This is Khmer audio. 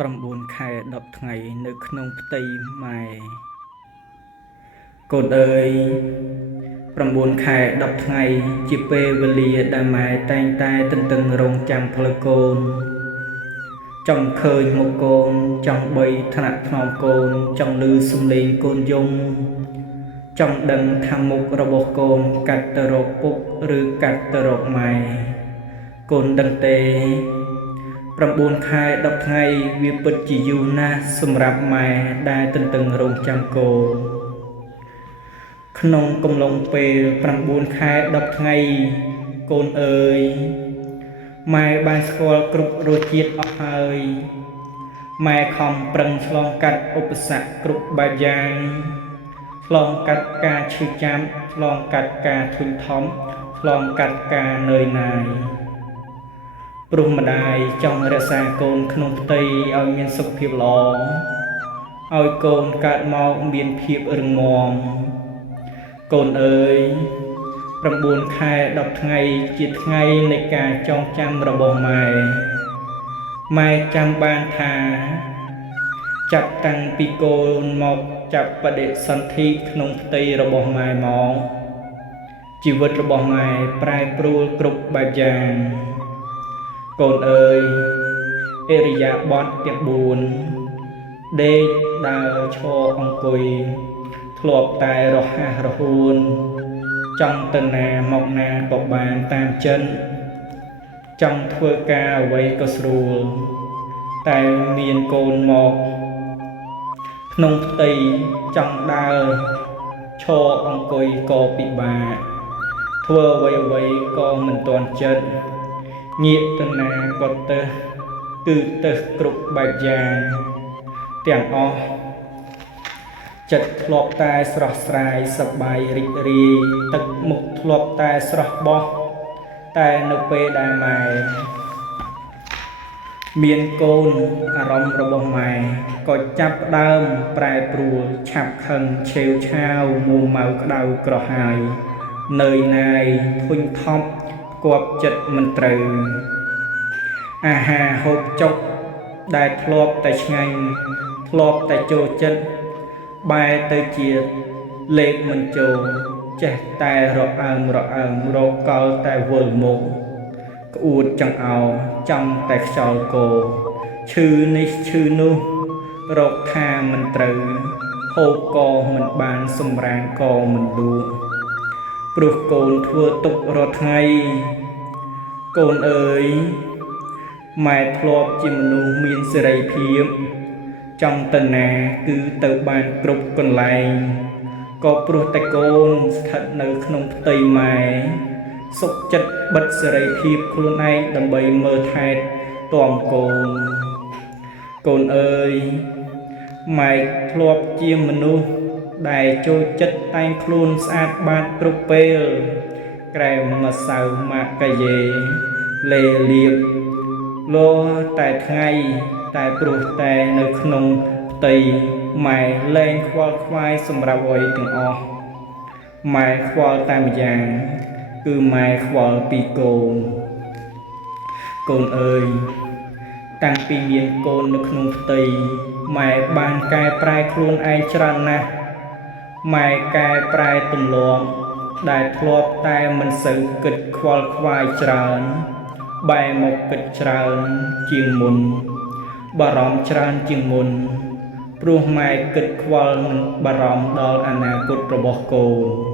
9 ខែ 10 ថ្ងៃនៅក្នុងផ្ទៃម៉ែកូនអើយ9 ខែ 10 ថ្ងៃជាពេលវេលាដែលម៉ែតែងតែទន្ទឹងរង់ចាំផ្លូវកូនចង់ឃើញមុខកូនចង់បីថ្នាក់ថ្នមកូនចង់ឮសំឡេងកូនយំចង់ដឹងថាមុខរបស់កូនកាត់ទៅរកពុកឬកាត់ទៅរកម៉ែកូនដឹងទេ9 ខែ 10 ថ្ងៃវាពិតជាយូរណាស់សម្រាប់ម៉ែដែលទន្ទឹងរង់ចាំកូនក្នុងកំឡុងពេល9 ខែ 10 ថ្ងៃកូនអើយម៉ែបានស្គាល់គ្រប់រសជាតិអស់ហើយម៉ែខំប្រឹងឆ្លងកាត់ឧបសគ្គគ្រប់បែបយ៉ាងឆ្លងកាត់ការឈឺចាប់ឆ្លងកាត់ការធុញថប់ឆ្លងកាត់ការនឿយណាយព្រោះម្ដាយចង់រក្សាកូនក្នុងផ្ទៃឲ្យមានសុខភាពល្អឲ្យកូនកើតមកមានភាពរឹងមាំកូនអើយ9 ខែ 10 ថ្ងៃជាថ្ងៃនៃការចងចាំរបស់ម៉ែចាំបានថាចាប់តាំងពីកូនមកចាប់បដិសន្ធិក្នុងផ្ទៃរបស់ម៉ែមកជីវិតរបស់ម៉ែប្រែប្រួលគ្រប់បែបយ៉ាងកូនអើយឥរិយាបថទាំង4ដេកដើរឈរអង្គុយធ្លាប់តែរហ័សរហួនចង់ទៅណាមកណាក៏បានតាមចិត្តចង់ធ្វើការអ្វីក៏ស្រួលតែមានកូនមកក្នុងផ្ទៃចង់ដើរឈរអង្គុយក៏ពិបាកធ្វើអ្វីក៏មិនទាន់ចិត្តងាកទៅណាក៏ទៅគឺទៅគ្រប់បែបយ៉ាងទាំងអស់ចិត្តធ្លាប់តែស្រស់ស្រាយសប្បាយរីករាយទឹកមុខធ្លាប់តែស្រស់បោះតែនៅពេលដែលម៉ែមានកូនអារម្មណ៍របស់ម៉ែក៏ចាប់ផ្ដើមប្រែប្រួលឆាប់ខឹងឆេវឆាវមួម៉ៅក្តៅក្រហាយនឿយណាយធុញថប់គប់ចិត្តមិនត្រូវអាហារហូបចុកដែលធ្លាប់តែឆ្ងាញ់ធ្លាប់តែចូលចិត្តបែរទៅជាលេបមិនចូលចេះតែរអើមរកកលតែវល់មុខក្អួតចង្អោចង់តែខ្យល់កោឈឺនេះឈឺនោះរកថាមិនត្រូវហូបក៏មិនបានសម្រាងក៏មិនលក់ព្រោះកូនធ្វើទុករាល់ថ្ងៃកូនអើយម៉ែធ្លាប់ជាមនុស្សមានសេរីភាពចង់ទៅណាគឺទៅបានគ្រប់កន្លែងក៏ព្រោះតែកូនស្ថិតនៅក្នុងផ្ទៃម៉ែសុខចិត្តបិទសេរីភាពខ្លួនឯងដើម្បីមើលថែទាំកូនអើយម៉ែធ្លាប់ជាមនុស្សដែលចូលចិត្តតែងខ្លួនស្អាតបាតគ្រប់ពេលក្រែមម្សៅម៉ាកាយេលេលាបលោតែថ្ងៃតែព្រោះតែនៅក្នុងផ្ទៃម៉ែលែងខ្វល់ខ្វាយសម្រាប់អ្វីទាំងអស់ម៉ែខ្វល់តែម្យ៉ាងគឺម៉ែខ្វល់ពីកូនអើយតាំងពីមានកូននៅក្នុងផ្ទៃម៉ែបានកែប្រែខ្លួនឯងច្រើនណាស់ម៉ែកែប្រែទម្លាប់ដែលធ្លាប់តែមិនសូវគិតខ្វល់ខ្វាយច្រើនបែរមកគិតច្រើនជាងមុនបារម្ភច្រើនជាងមុនព្រោះម៉ែគិតខ្វល់និងបារម្ភដល់អនាគតរបស់កូន